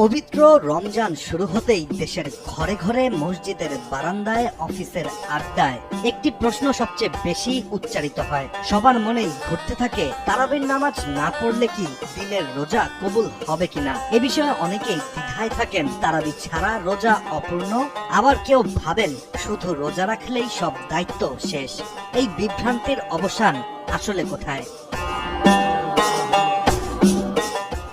পবিত্র রমজান শুরু হতেই দেশের ঘরে ঘরে, মসজিদের বারান্দায়, অফিসের আড্ডায় একটি প্রশ্ন সবচেয়ে বেশি উচ্চারিত হয়। সবার মনেই ঘুরতে থাকে, তারাবির নামাজ না পড়লে কি দিনের রোজা কবুল হবে কিনা। এ বিষয়ে অনেকেই দ্বিধায় থাকেন, তারাবি ছাড়া রোজা অপূর্ণ। আবার কেউ ভাবেন শুধু রোজা রাখলেই সব দায়িত্ব শেষ। এই বিভ্রান্তির অবসান আসলে কোথায়?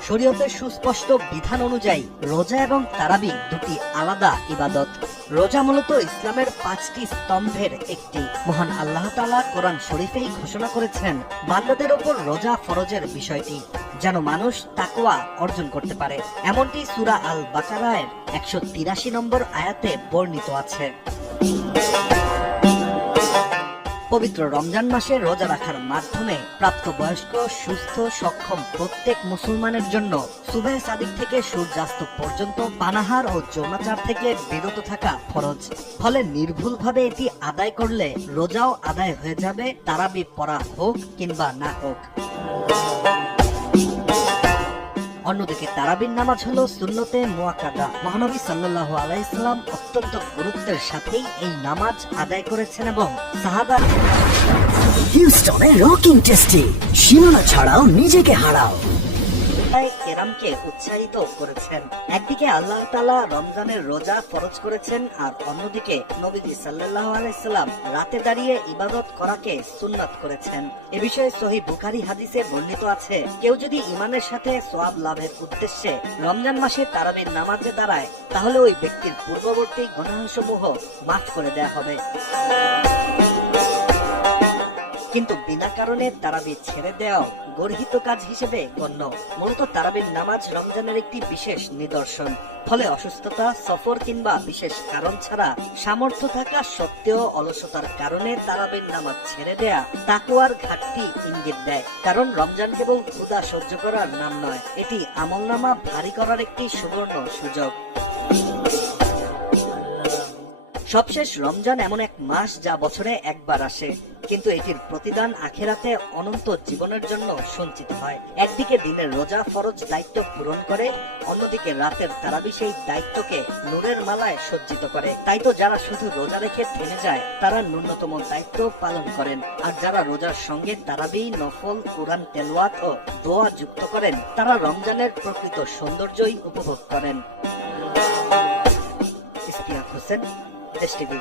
শরীয়তের সুস্পষ্ট বিধান অনুযায়ী রোজা এবং তারাবি দুটি আলাদা ইবাদত। রোজা মূলত ইসলামের 5টি স্তম্ভের একটি। মহান আল্লাহ তাআলা কোরআন শরীফেই ঘোষণা করেছেন বান্দাদের ওপর রোজা ফরজের বিষয়টি, যেন মানুষ তাকওয়া অর্জন করতে পারে। এমনটি সূরা আল বাকারার 183 নম্বর আয়াতে বর্ণিত আছে। পবিত্র রমজান মাসে রোজা রাখার মাধ্যমে প্রাপ্তবয়স্ক, সুস্থ, সক্ষম প্রত্যেক মুসলমানের জন্য সুবহে সাদিক থেকে সূর্যাস্ত পর্যন্ত পানাহার ও যৌনাচার থেকে বিরত থাকা ফরজ। ফলে নির্ভুলভাবে এটি আদায় করলে রোজাও আদায় হয়ে যাবে, তারাবি পড়া হোক কিংবা না হোক। অন্যদিকে তারাবির নামাজ হলো সুন্নতে মুআক্কাদা। মহানবী সাল্লাল্লাহু আলাইহি সাল্লাম অত্যন্ত গুরুত্বের সাথেই এই নামাজ আদায় করেছেন এবং সাহাবা হিউস্টনে রকিং টেস্টি, সীমানা ছাড়াও নিজেকে হারাও কেরামকে উৎসাহিত করেছেন। একদিকে আল্লাহ তাআলা রমজানের রোজা ফরজ করেছেন, আর অন্যদিকে নবীজি সাল্লাল্লাহু আলাইহি সাল্লাম রাতে দাঁড়িয়ে ইবাদত করাকে সুন্নাত করেছেন। এ বিষয়ে সহিহ বুখারী হাদিসে বর্ণিত আছে, কেউ যদি ঈমানের সাথে সওয়াব লাভের উদ্দেশ্যে রমজান মাসে তারাবির নামাজে দাঁড়ায়, তাহলে ওই ব্যক্তির পূর্ববর্তী গুনাহসমূহ মাফ করে দেয়া হবে। কিন্তু বিনা কারণে তারাবি ছেড়ে দেওয়াও গর্হিত কাজ হিসেবে গণ্য। মূলত তারাবির নামাজ রমজানের একটি বিশেষ নিদর্শন। ফলে অসুস্থতা, সফর কিংবা বিশেষ কারণ ছাড়া সামর্থ্য থাকা সত্ত্বেও অলসতার কারণে তারাবির নামাজ ছেড়ে দেয়া তাকওয়ার ঘাটতি ইঙ্গিত দেয়। কারণ রমজান কেবল ক্ষুধা সহ্য করার নাম নয়, এটি আমলনামা ভারী করার একটি সুবর্ণ সুযোগ। সবশেষ রমজান এমন এক মাস যা বছরে একবার আসে, কিন্তু এটির প্রতিদান আখিরাতে অনন্ত জীবনের জন্য সঞ্চিত হয়। একদিকে দিনের রোজা ফরজ দায়িত্ব পূরণ করে, অন্যদিকে রাতের তারাবি সেই দায়িত্বকে নূরের মালায় সজ্জিত করে। তাই তো যারা শুধু রোজা রেখে থেমে যায়, তারা ন্যূনতম দায়িত্ব পালন করেন, আর যারা রোজার সঙ্গে তারাবি, নফল, কুরআন তেলাওয়াত ও দোয়া যুক্ত করেন, তারা রমজানের প্রকৃত সৌন্দর্যই উপভোগ করেন। ইশতিয়াক হোসেন, দেশ টিভি।